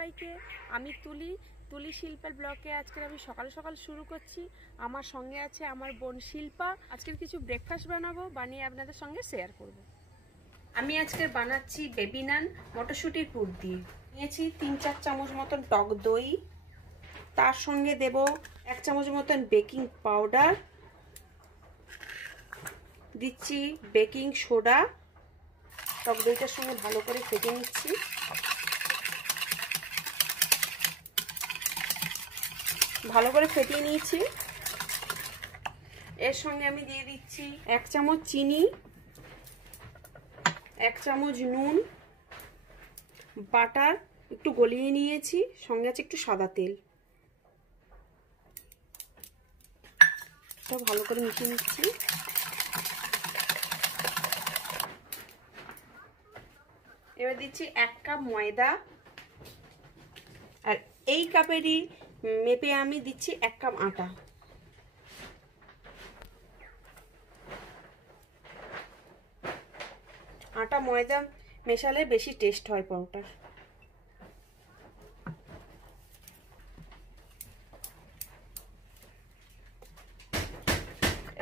সবাইকে। আমি তুলি শিল্পের ব্লগে আজকের আমি সকাল সকাল শুরু করছি। আমার সঙ্গে আছে আমার বোন শিল্পা। আজকের কিছু ব্রেকফাস্ট বানাবো, বানিয়ে আপনাদের সঙ্গে শেয়ার করব। আমি আজকে বানাচ্ছি বেবি নান মটরশুঁটির পুর দিয়ে। নিয়েছি 3-4 চামচ মতন টক দই, তার সঙ্গে দেব 1 চামচ মতন বেকিং পাউডার, দিচ্ছি বেকিং সোডা। টক দইটার সঙ্গে ভালো করে ফেটে নিচ্ছি। ভালো করে ফেটিয়ে নিয়েছি। এর সঙ্গে আমি দিয়ে দিচ্ছি 1 চামচ চিনি, 1 চামচ নুন, বাটার একটু গলিয়ে নিয়েছি, সঙ্গে আছে একটু সাদা তেল। সব ভালো করে মিশিয়ে নিচ্ছি। এবার দিচ্ছি 1 কাপ ময়দা, আর এই কাপেরই মেপে আমি দিচ্ছি 1 কাপ আটা। আটা ময়দা মেশালে বেশি টেস্ট হয় পরোটার।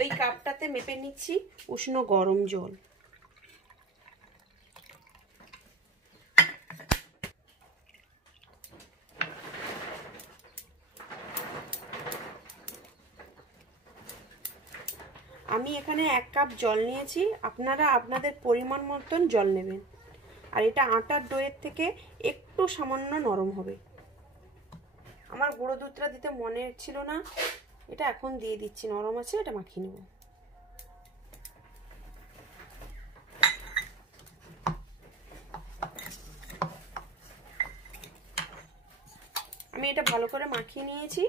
ওই কাপটাতে মেপে নিচ্ছি উষ্ণ গরম জল। আমি এখানে 1 কাপ জল নিয়েছি, আপনারা আপনাদের পরিমাণ মতন জল নেবেন। আর এটা আটার ডোয়ের থেকে একটু সামান্য নরম হবে। আমার গুঁড়ো দুধটা দিতে মনে ছিল না, এটা এখন দিয়ে দিচ্ছি। নরম আছে, এটা মাখিয়ে নেব। আমি এটা ভালো করে মাখিয়ে নিয়েছি।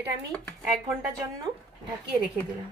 এটা আমি 1 ঘন্টার জন্য ঢাকিয়ে রেখে দিলাম।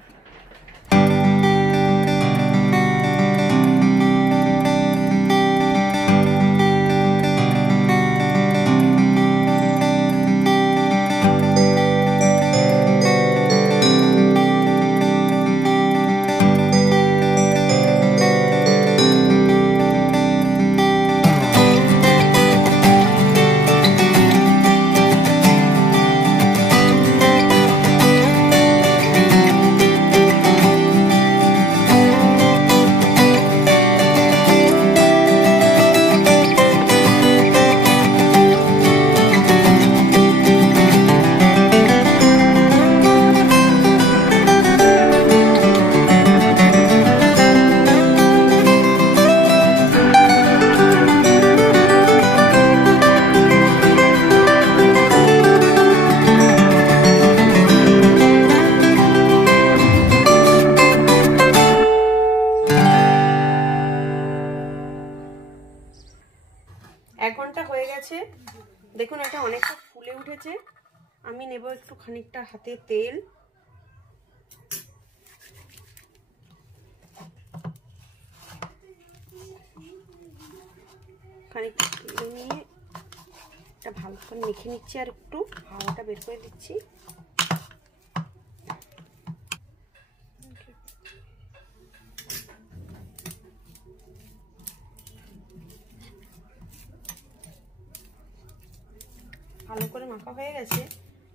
এক ঘন্টা হয়ে গেছে, দেখুন এটা অনেকটা ফুলে উঠেছে। আমি নেব একটু খানিকটা হাতে তেল, খানিকটা তেল নিয়ে এটা ভালো করে মেখে নিচ্ছি, আর একটু হাওয়াটা বের করে দিচ্ছি। ভালো করে মাখা হয়ে গেছে।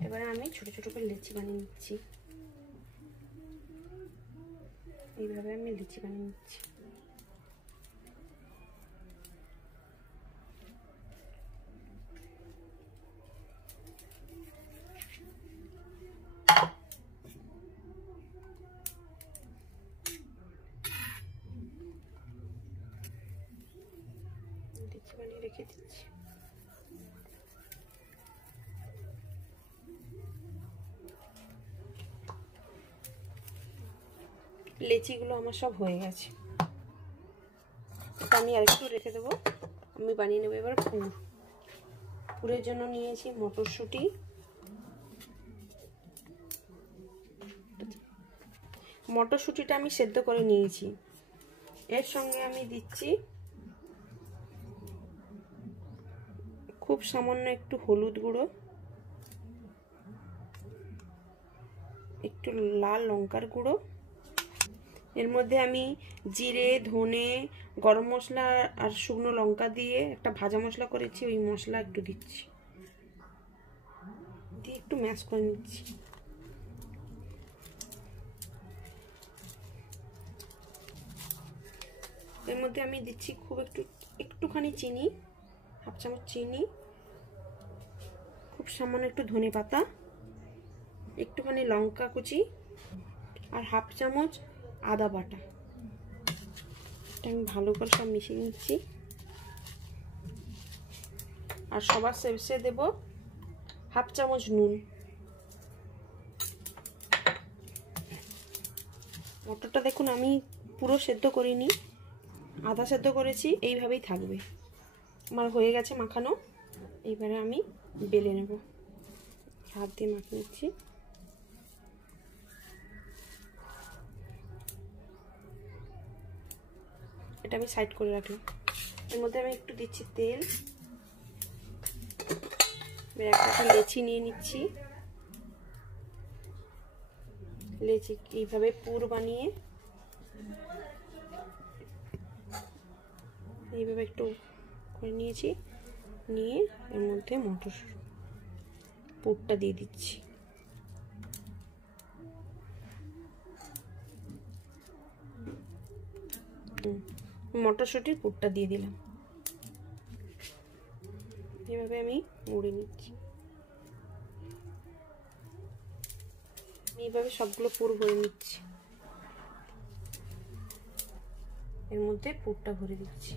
এবারে আমি ছোট ছোট করে লিচি বানিয়ে নিচ্ছি। এইভাবে আমি লিচি বানিয়ে নিচ্ছি। লিচি বানিয়ে রেখে দিচ্ছি। লেচিগুলো আমার সব হয়ে গেছে, এটা আমি আরেকটু রেখে দেবো। আমি বানিয়ে নেবো এবার পুর। পুরের জন্য নিয়েছি মটরশুঁটি, মটরশুঁটিটা আমি সেদ্ধ করে নিয়েছি। এর সঙ্গে আমি দিচ্ছি খুব সামান্য একটু হলুদ গুঁড়ো, একটু লাল লঙ্কার গুঁড়ো, এর মধ্যে আমি জিরে, ধনে, গরম মশলা আর শুকনো লঙ্কা দিয়ে একটা ভাজা মশলা করেছি, ওই মশলা একটু দিচ্ছি, দিয়ে একটু ম্যাশ করে নিচ্ছি। এর মধ্যে আমি দিচ্ছি খুব একটুখানি চিনি, হাফ চামচ চিনি, খুব সামান্য একটু ধনে পাতা, একটুখানি লঙ্কা কুচি আর হাফ চামচ আদা বাটা। এটা আমি ভালো করে সব মিশিয়ে নিচ্ছি। আর সবার শেষে দেব হাফ চামচ নুন। মটরটা দেখুন আমি পুরো সেদ্ধ করিনি, আধা সেদ্ধ করেছি, এইভাবেই থাকবে। আমার হয়ে গেছে মাখানো। এইবারে আমি বেলে নেব, হাত দিয়ে মাখিয়ে নিচ্ছি। এটা আমি সাইড করে রাখলাম। এর মধ্যে আমি একটু দিচ্ছি তেল। একটা লেচি নিয়ে নিচ্ছি। লেচি এইভাবে পুর বানিয়ে এইভাবে একটু করে নিয়েছি, নিয়ে এর মধ্যে মটর পুরটা দিয়ে দিচ্ছি। মটরশুঁটির পুরটা দিয়ে দিলাম। এভাবে আমি মুড়ে নিচ্ছি। এইভাবে সবগুলো পুর ভরে নিচ্ছি। এর মধ্যে পুরটা ভরে দিচ্ছি।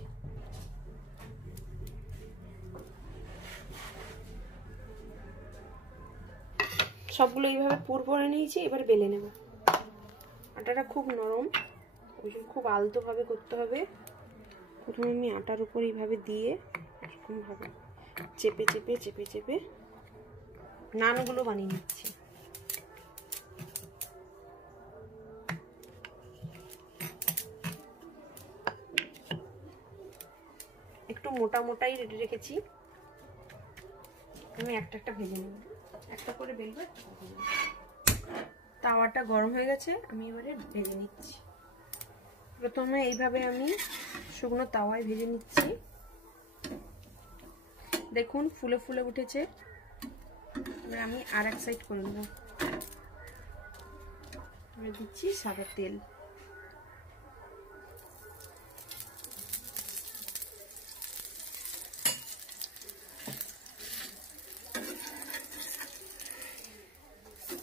সবগুলো এইভাবে পুর ভরে নিয়েছি। এবার বেলে নেব। আটাটা খুব নরম, ওই জন্য খুব আলতোভাবে করতে হবে। প্রথমে আমি আটার উপর এইভাবে দিয়ে এরকমভাবে চেপে চেপে চেপে চেপে নানগুলো বানিয়ে নিচ্ছি। একটু মোটা মোটাই রেডি রেখেছি। আমি একটা একটা ভেজে নেব, একটা করে বেলবো। তাওয়াটা গরম হয়ে গেছে, আমি এবারে ভেজে নিচ্ছি। প্রথমে এইভাবে আমি শুকনো তাওয়ায় ভেজে নিচ্ছি। দেখুন ফুলে ফুলে উঠেছে। এবার আমি আর এক সাইড করে নেব। দিচ্ছি সাদা তেল।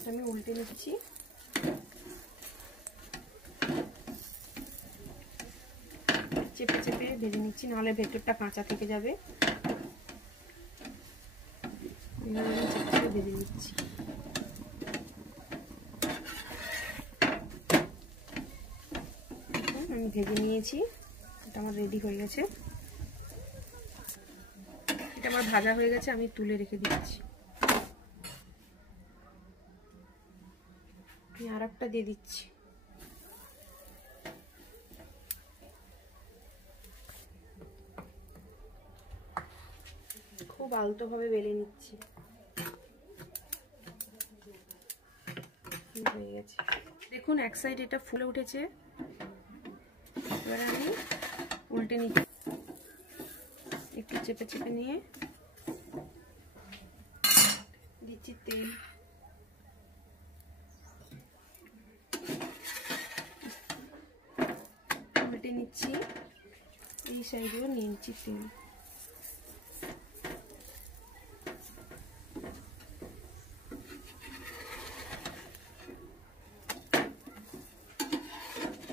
আমি উল্টে নিচ্ছি। চেপে চেপে ভেজে নিচ্ছি, নাহলে ভেতরটা কাঁচা থেকে যাবে। চেপে চেপে ভেজে নিচ্ছি। আমি ভেজে নিয়েছি, এটা আমার রেডি হয়ে গেছে। এটা আমার ভাজা হয়ে গেছে, আমি তুলে রেখে দিচ্ছি। আমি আর একটা দিয়ে দিচ্ছি। খুব আলতোভাবে বেলে নিচ্ছি। হয়ে গেছে। দেখুন এক সাইড এটা ফুলে উঠেছে। এবার আমি উল্টে নিচ্ছি, একটু চেপে চেপে নিয়ে দিচ্ছি তেল। উল্টে নিচ্ছি, এই সাইডেও নিয়ে নিচ্ছি তেল।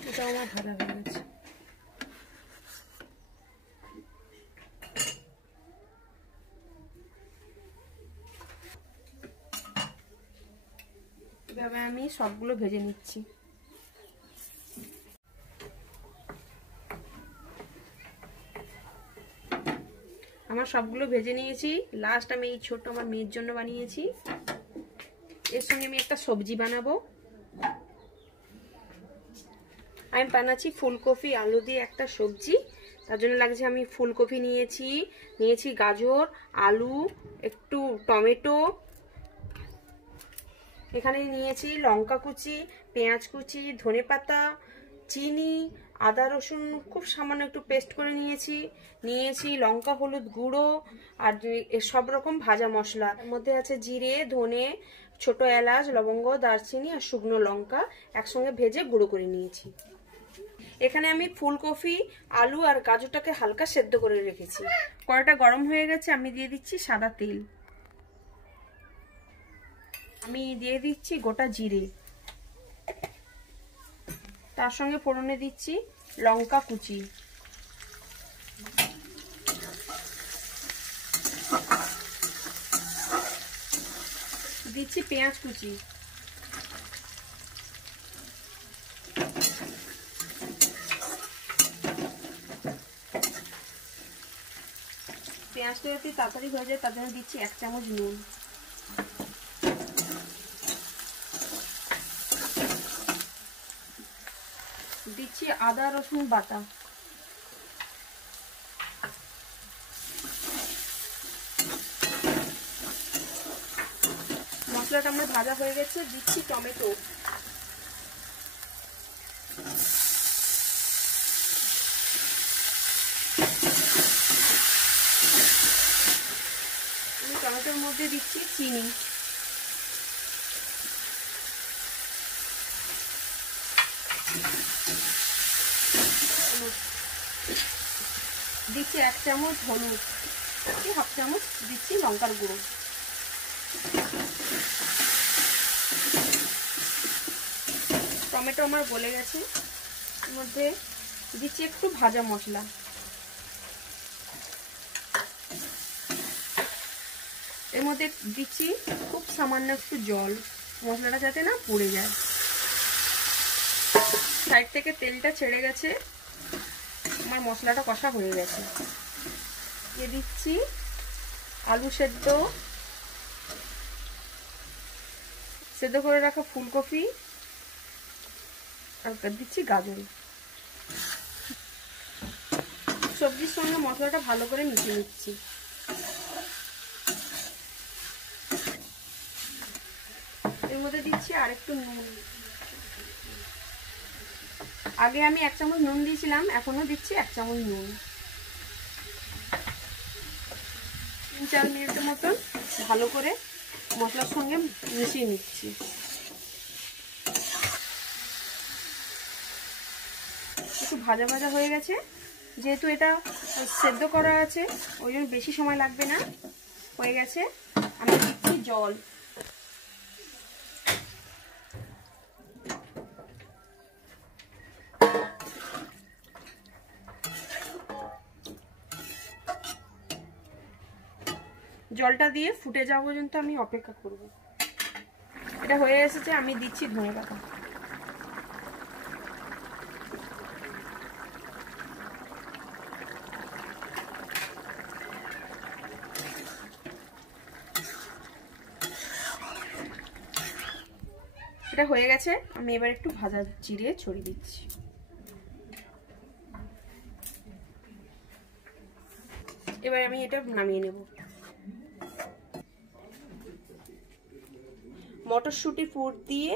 এটা আমার ভাজা হয়ে গেছে। এভাবে আমি সবগুলো ভেজে নিচ্ছি। আমার সবগুলো ভেজে নিয়েছি। লাস্ট আমি এই ছোট আমার মেয়ের জন্য বানিয়েছি। এর সঙ্গে আমি একটা সবজি বানাবো। আমি বানাচ্ছি ফুলকপি আলু দিয়ে একটা সবজি। তার জন্য লাগছে আমি ফুলকপি নিয়েছি গাজর, আলু, একটু টমেটো, এখানে নিয়েছি লঙ্কা কুচি, পেঁয়াজ কুচি, ধনেপাতা, চিনি, আদা রসুন খুব সামান্য একটু পেস্ট করে নিয়েছি লঙ্কা হলুদ গুঁড়ো আর সব রকম ভাজা মশলা। এর মধ্যে আছে জিরে, ধনে, ছোট এলাচ, লবঙ্গ, দারচিনি আর শুকনো লঙ্কা একসঙ্গে ভেজে গুঁড়ো করে নিয়েছি। এখানে আমি ফুলকপি, আলু আর গাজরটাকে হালকা সেদ্ধ করে রেখেছি। কড়াইটা গরম হয়ে গেছে, আমি দিয়ে দিচ্ছি সাদা তেল। আমি দিয়ে দিচ্ছি গোটা জিরে, তার সঙ্গে ফোড়নে দিচ্ছি লঙ্কা কুচি, দিচ্ছি পেঁয়াজ কুচি, পেঁয়াজটা যাতে তাড়াতাড়ি হয়ে যায় তার জন্য দিচ্ছি 1 চামচ নুন, দিচ্ছি আদা রসুন বাটা, মশলাটা আমার ভাজা হয়ে গেছে। দিচ্ছি টমেটো, আমি টমেটোর মধ্যে দিচ্ছি চিনি, দিচ্ছি 1 চামচ হলুদ, 1/2 চামচ দিচ্ছি লঙ্কার গুঁড়ো, টমেটো আমার গলে গেছে। এর মধ্যে দিচ্ছি একটু ভাজা মশলা, এর মধ্যে দিচ্ছি খুব সামান্য একটু জল, মশলাটা যাতে না পুড়ে যায়। সাইড থেকে তেলটা ছেড়ে গেছে, আমার মশলাটা কষা হয়ে গেছে। দিয়ে দিচ্ছি আলু সেদ্ধ করে রাখা ফুলকপি আর দিচ্ছি গাজর। সবজির সঙ্গে মশলাটা ভালো করে মিশিয়ে নিচ্ছি। এর মধ্যে দিচ্ছি আর একটু নুন, আগে আমি 1 চামচ নুন দিয়েছিলাম, এখনো দিচ্ছি 1 চামচ নুন। 3-4 মিনিটের মতন ভালো করে মশলার সঙ্গে মিশিয়ে নিচ্ছি। একটু ভাজা ভাজা হয়ে গেছে, যেহেতু এটা সেদ্ধ করা আছে ওই জন্য বেশি সময় লাগবে না, হয়ে গেছে। আমি দিচ্ছি জল, জলটা দিয়ে ফুটে যাওয়া পর্যন্ত আমি অপেক্ষা করব। এটা হয়ে এসেছে, আমি দিচ্ছি ধনেপাতা। এটা হয়ে গেছে, আমি এবার একটু ভাজা জিরে ছড়িয়ে দিচ্ছি। এবার আমি এটা নামিয়ে নেব। মটরশুঁটি পুর দিয়ে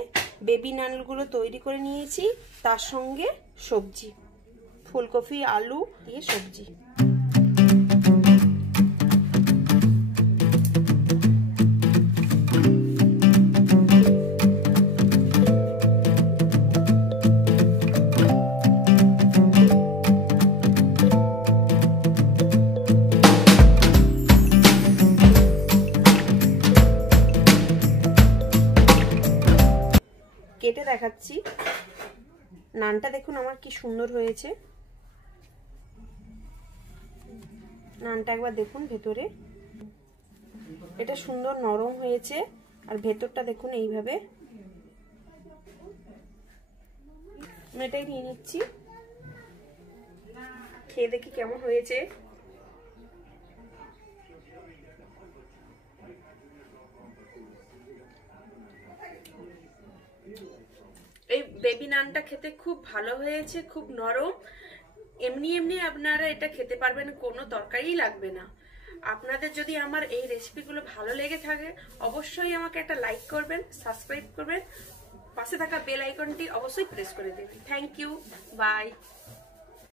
বেবি নানগুলো তৈরি করে নিয়েছি, তার সঙ্গে সবজি, ফুলকপি আলু দিয়ে সবজি। কেটে দেখাচ্ছি, নানটা দেখুন আমার কি সুন্দর হয়েছে। নানটা একবার দেখুন ভেতরে, এটা সুন্দর নরম হয়েছে, আর ভেতরটা দেখুন এইভাবে। আমি এটাই নিয়ে নিচ্ছি, খেয়ে দেখি কেমন হয়েছে। এই বেবি নানটা খেতে খুব ভালো হয়েছে, খুব নরম। এমনি এমনি আপনারা এটা খেতে পারবেন, কোনো তরকারি লাগবে না। আপনাদের যদি আমার এই রেসিপিগুলো ভালো লেগে থাকে অবশ্যই আমাকে একটা লাইক করবেন, সাবস্ক্রাইব করবেন, পাশে থাকা বেল আইকনটি অবশ্যই প্রেস করে দেবেন। Thank you, by.